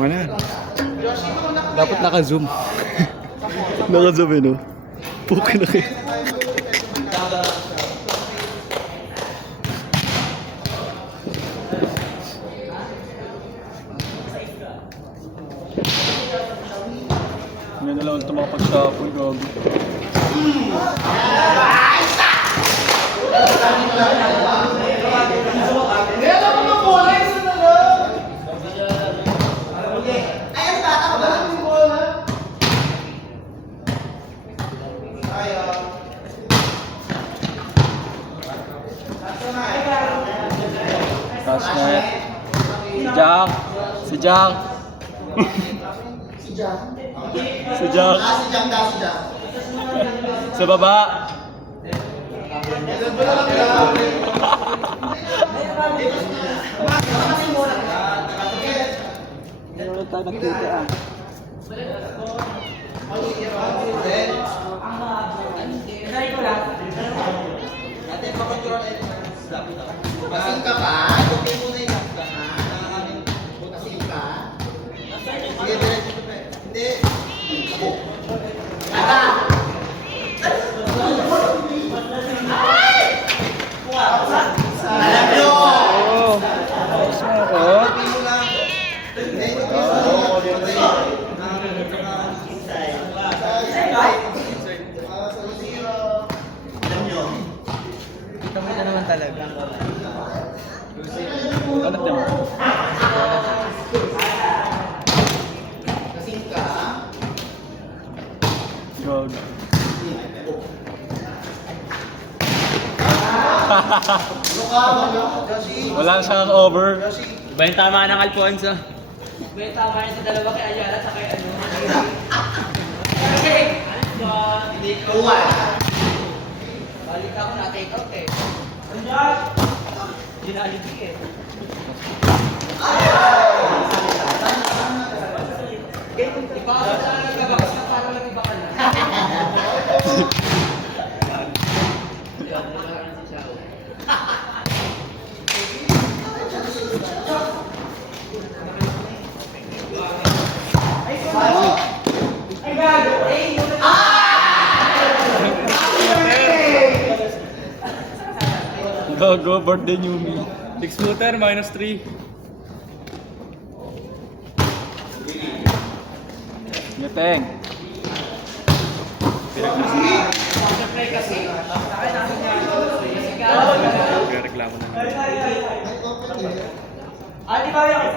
Ano yan? Dapat naka-zoom. Naka-zoom eh, no? Puki na kayo. Ngayon na lang ito makapag-shopper, gabi. Taas na. Si Jack. Si Jack. Si Jack. Sa baba. Meron tayo nagkita ah. Kasing ka pa? Okay mo na yung kasing ka? Sige, diretso pa. Hindi. Tara! Alam nyo! Sabi mo lang. Hindi, alam nyo. Kita mo na naman talaga. Ano ito? Kasing ka? God. Ano ka? Josie? Wala siyang over. Josie? Iba yung tama ng Alfonso. Iba yung tama yun sa dalawa kay Ayala at kay ano. Okay! Hindi ko. Tuwan. Balik ako na take out eh. Ginalibig eh. Iba ako sa nagkabakas na parang nag-iba ka na. Go, birthday new me. Six footer, -3. Nyeteng. Siyempre kasi, sakay namin niya. Kasi ka. Reklamo na. Di ba yan?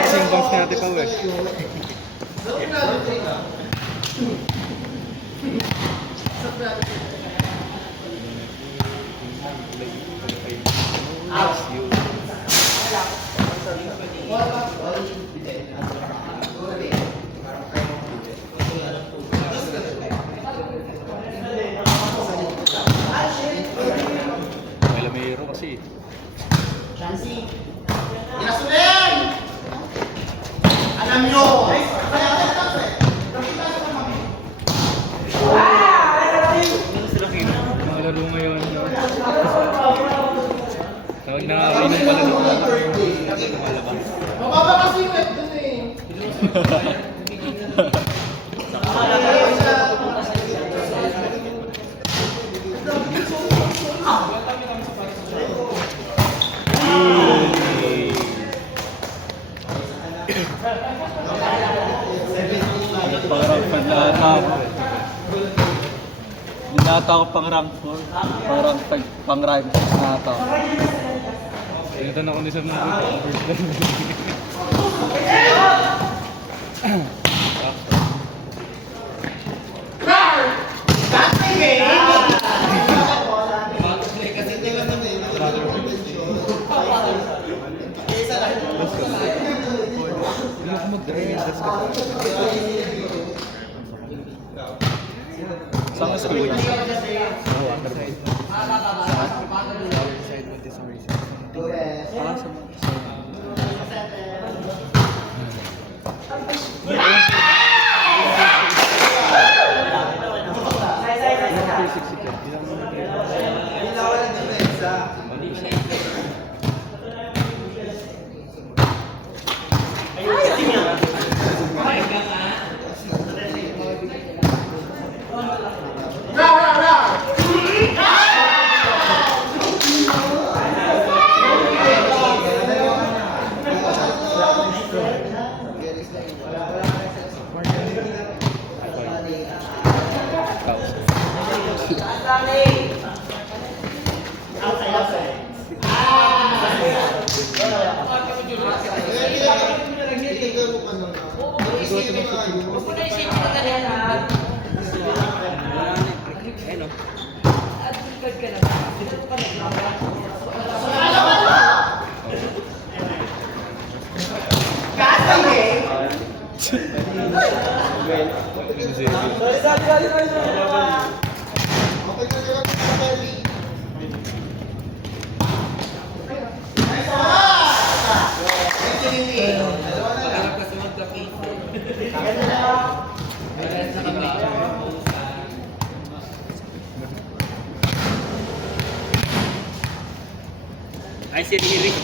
Kasing bounce natin pa uwi. May lamero kasi. Chancy. Inasunin! Alam nyo! Nakalaro ngayon. Tawag na kainan pala doon. Mababa kasi yung web dun eh. Parang panlata ako. Dinata ako pang rank 4. Parang pang rank 6 na ata. Pinatan ako ni Sam ng first time. Kasi hindi lang naman eh. Hindi ako mag-dress. Saan ka school? Yes. Binawan ng depensa. Ay, si Riri.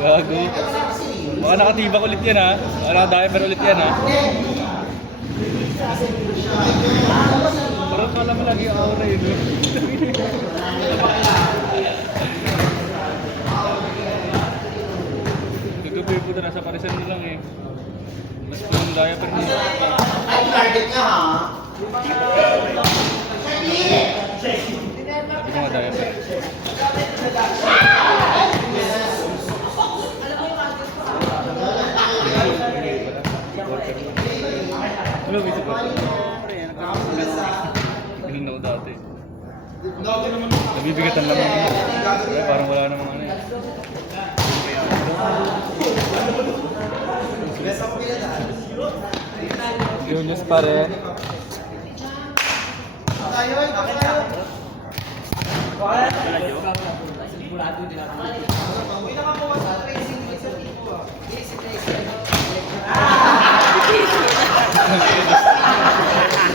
Gago. Baka nakatibak ulit yan ha. Baka nakadiaper ulit yan ha. Parang pala malagi ang aura yun. Gagawin po na nasa parisan mo lang eh. Mas yung diaper niya. Ay, target niya ha? Yung mga diaper. Ano ba ito ba? Ganun ako dati. Nabibigatan lang ako. Parang wala namang ano eh. Julius pa rin.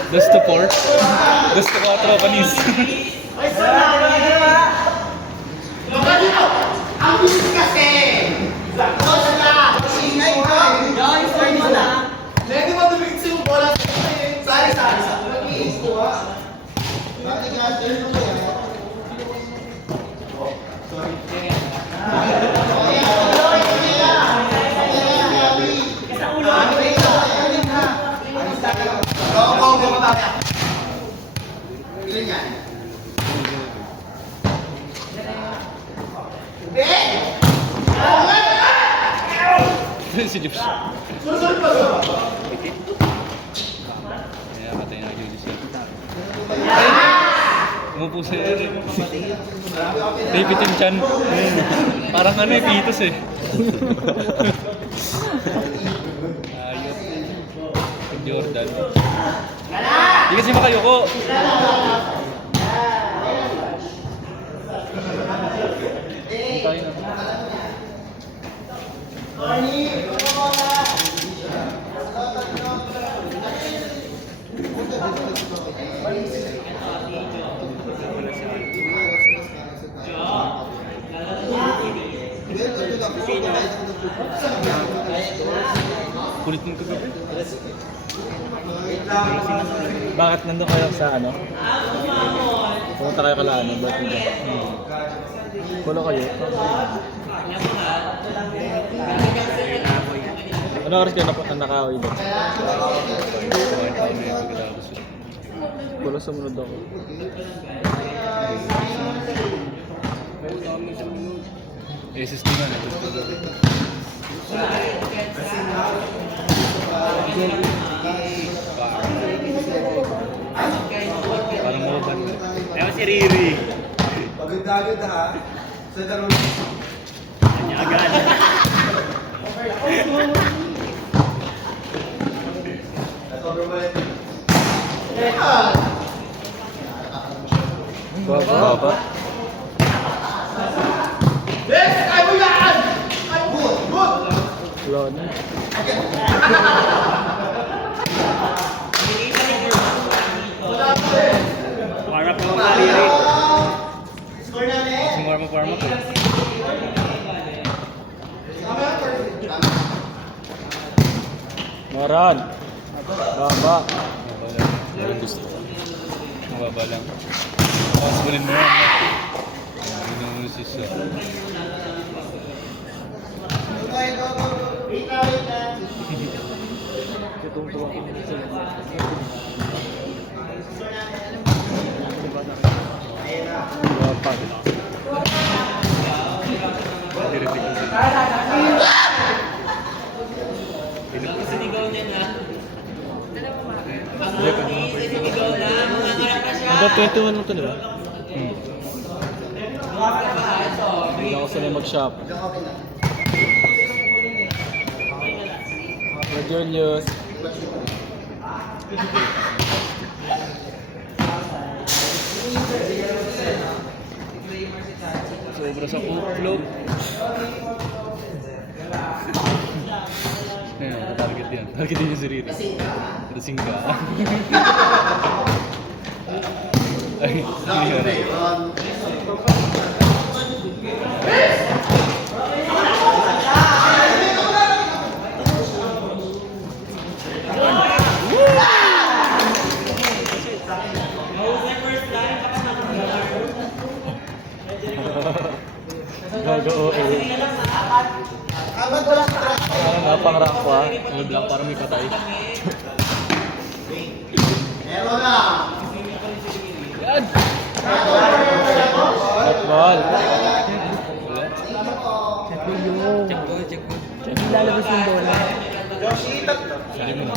Dos to four. Dos to quatro panis. Ang bilis kasi! Dos na! Ingay ka! Guys, ready na! Ready mo tumigil yung bola sa sari. Mag-iis ko ha? Bakit nga? Ano ba yan? Si Jules. Kaya patay na Jules yan. Umupo sa yun eh. David yung chan. Parang ano eh, pitos eh. Ayot. Kay Jordan. Hindi kasi makayuko. Tayo na. Kulit mo kagabi. Bakit nandun kayo sa ano? Pumunta kayo kala ano? Ba't hindi? Kulo kayo? Ano oras kayo nakauwi doon? Kulo sumunod ako. SSD nga na. Parang mawaban. Ewan si Riri. Pagod-agod ha? Sa darong... Kanya agad. Baba. Yes! Ay mo yan! Ay, good! Good! Kulo na. Wala pa Score namin. Yung warm up eh. Maran. Baba. Walang gusto ko. Mababa lang. Pakasbalin mo yan. Hindi naman siya. Baba. Diritig ko sila. Sinigaw niya na. Ang Hindi pa. sinigaw na. Mangangarap pa siya. Hanggang 21 lang to, di ba? Hmm. Hindi ako sanay mag-shop. Julius. Sobra sa upload. Ayan, target yan. Target din yung sarili. Lasing ka. Ay, hindi yan. Gago OA. Napang-rank ko ah. Hold lang para may patay. Meron na. Yan! Hot ball. Wala. Check ko. Lalabas yung bola. Sali mo na.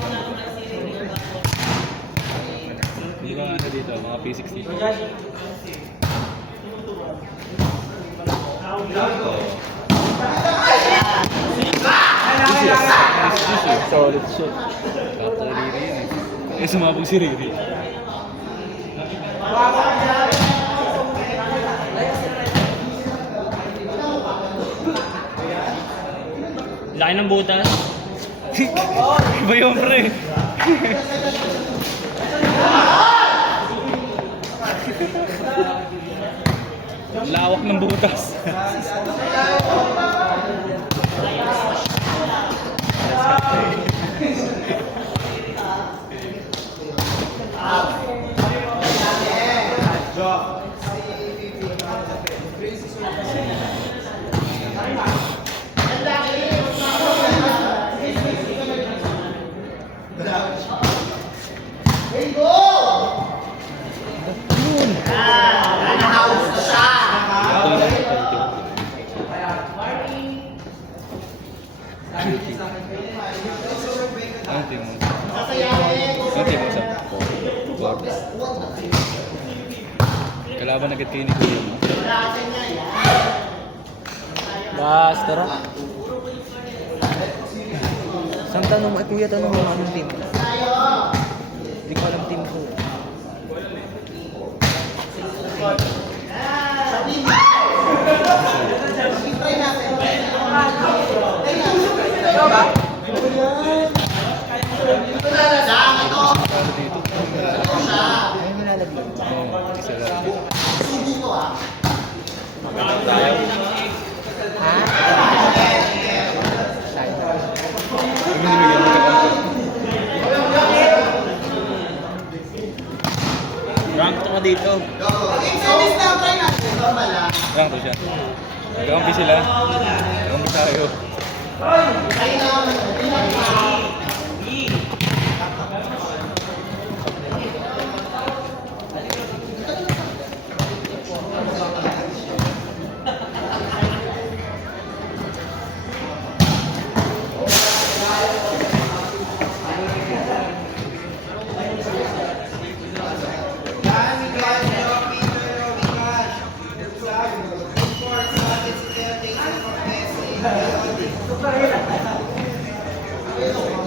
Hindi ba ano dito, mga P60? Solid shit. Kapo Riri yun eh. Eh, sumabog si Riri. Laki ng butas. Iba yun, pre. Lawak ng butas. Ano tingin mo? Ano tingin mo sa board? Kalaban agad kayo ni Kuya mo. Bas, tara. Saan tanong mo? Kuya, tanong mo anong team? Hindi ko alam team ko. Ano dito? Ayun yung lalagyan. Oo, isa lang. Tayo. Ha? Huwag mo namigyan mo ka. Rank to ka dito. Lang to siya. Nagkampi sila. Nagkampi tayo. Meron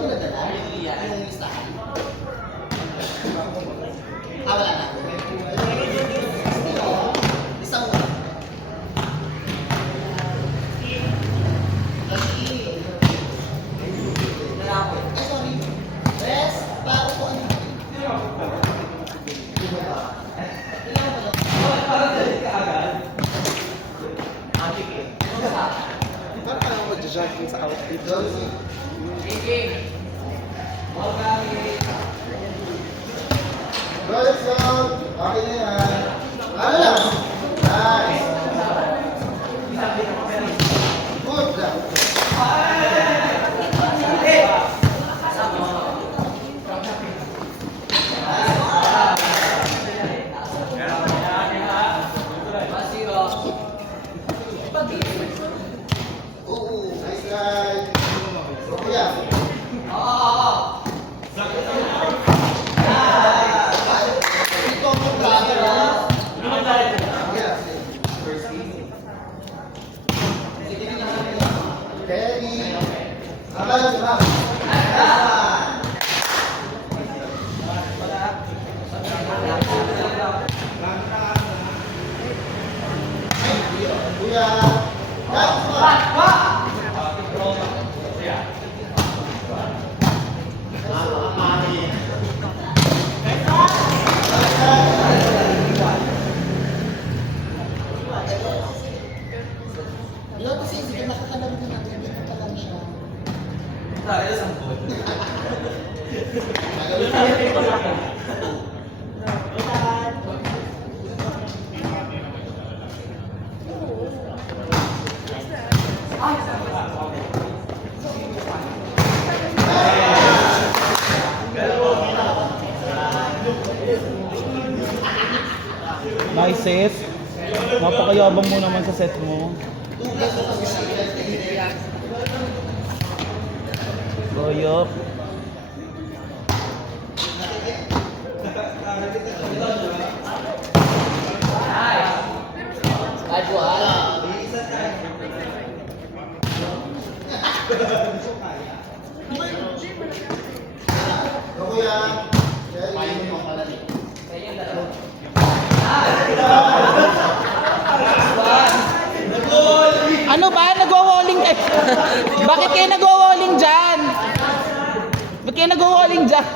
mo nadala? Yung listahan? Wala na. Isang mo. Ay, sorry. Rest, para po ano. Parang alam mo mag-jogging sa outfit. Go, let's go. Okay na yan. Ano lang? Nice. Good lang. Oo, nice guy. Go, kuya. Ito ang brother, ha? Ready. Abang, abang. Kuya. Yun kasi hindi ka nakakalam na natin, hindi ka lang siya. Nice set. Napakayabang mo naman sa set mo. Goyok. Go, kuya. Ano ba? Nagwo-walling kayo? Bakit kayo nagwo-walling dyan? Bakit kayo nagwo-walling dyan?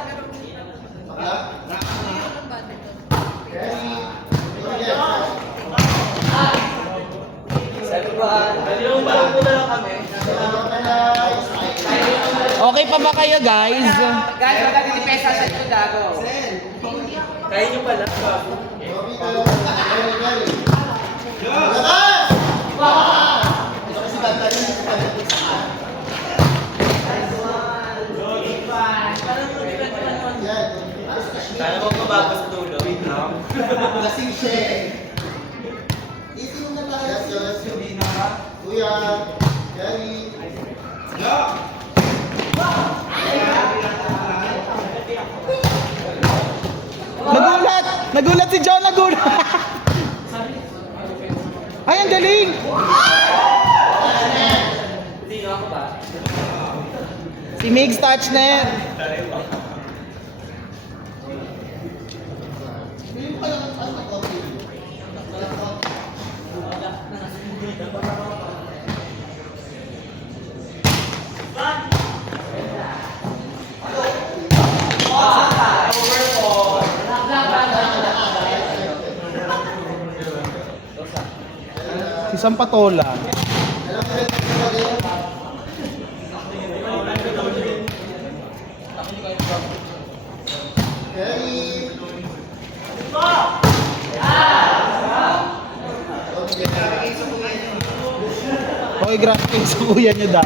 Okay pa ba kayo, guys? Guys, magkakitipesa sa ito, Dago. Kaya nyo pala. Kaya mo mabago sa dulo. Lasing siya eh. Easy mo na tayo. Kuya. Gary. Nagulat! Nagulat si John! Nagulat! Ay, ang galing! Si Migs touch net. Si Sampatola. Gary. Okay, grabe sa kuya niyo daw.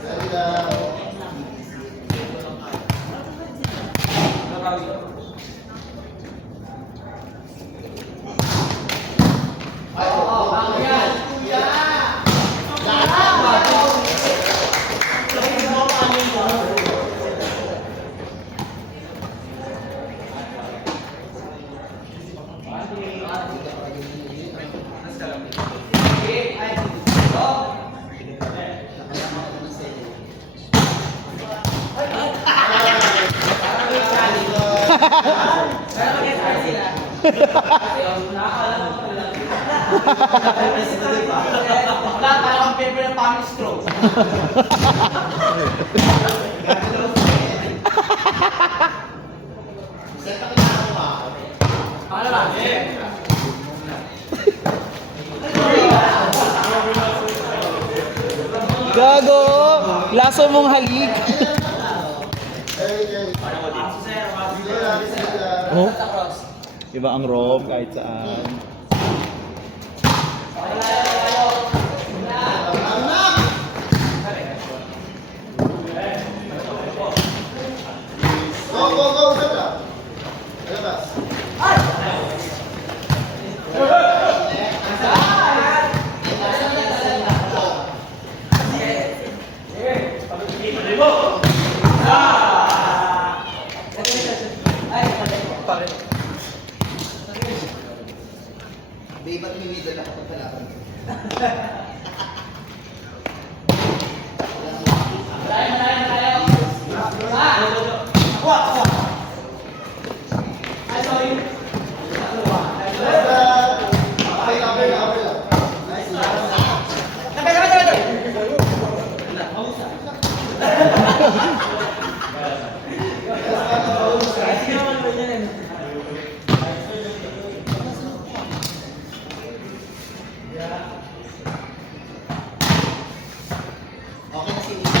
Gary daw. Wala, parang paper ng family stroke. Gago! Laso mong halik. Oh? Iba ang rob kahit saan. Go, go, go, Zebra. Labas. Babe, ba't may middle ako pagkalaban? Okay na si Nisa.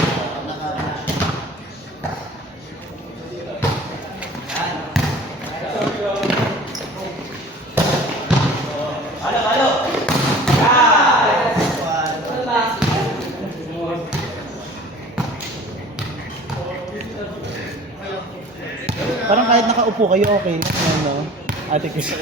Parang kahit nakaupo kayo, okay na. Ano? Ate Chris.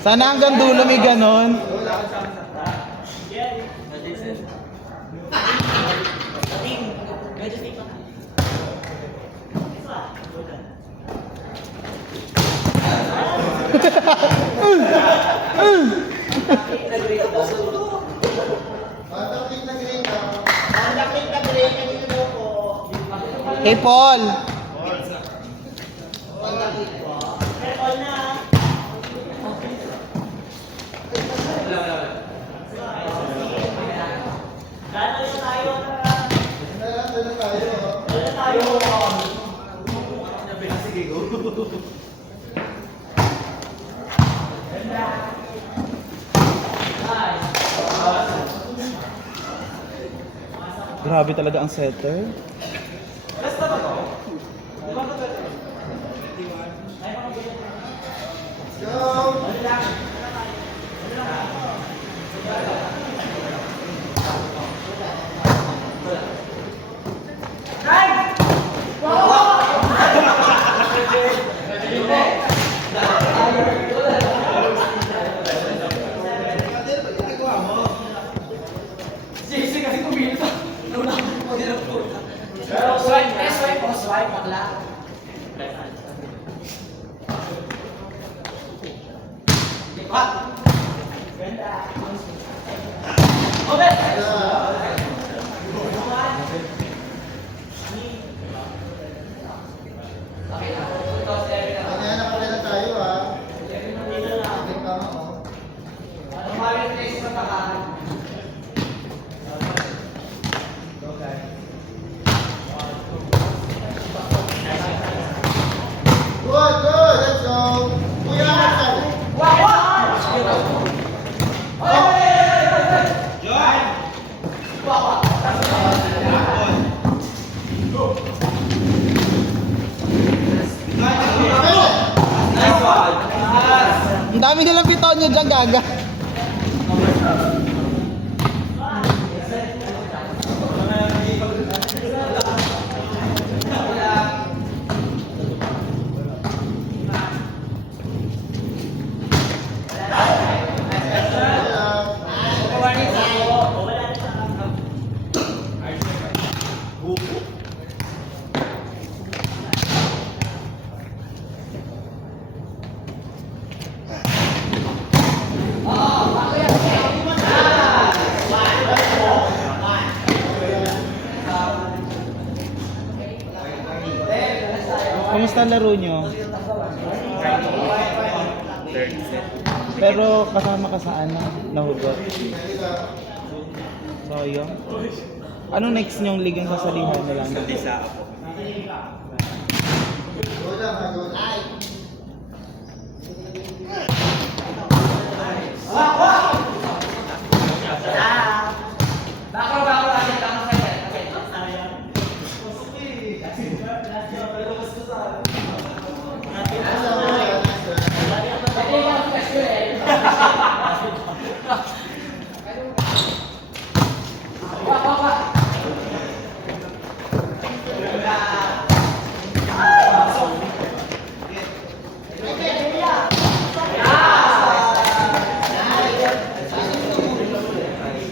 Sana hanggang dulo may ganon. Hey, Paul. Grabe talaga ang setter. Kanya na pala na tayo ha. Sige pa mo. Good, good. Let's go. Kuya Marcel. Ang dami nilang pitonyo dyan, gaga. Kamusta ang laro nyo? Pero kasama ka sa ano? Nahugot? Sayang. Anong next nyong ligang kasalihan na lang? Go lang, go.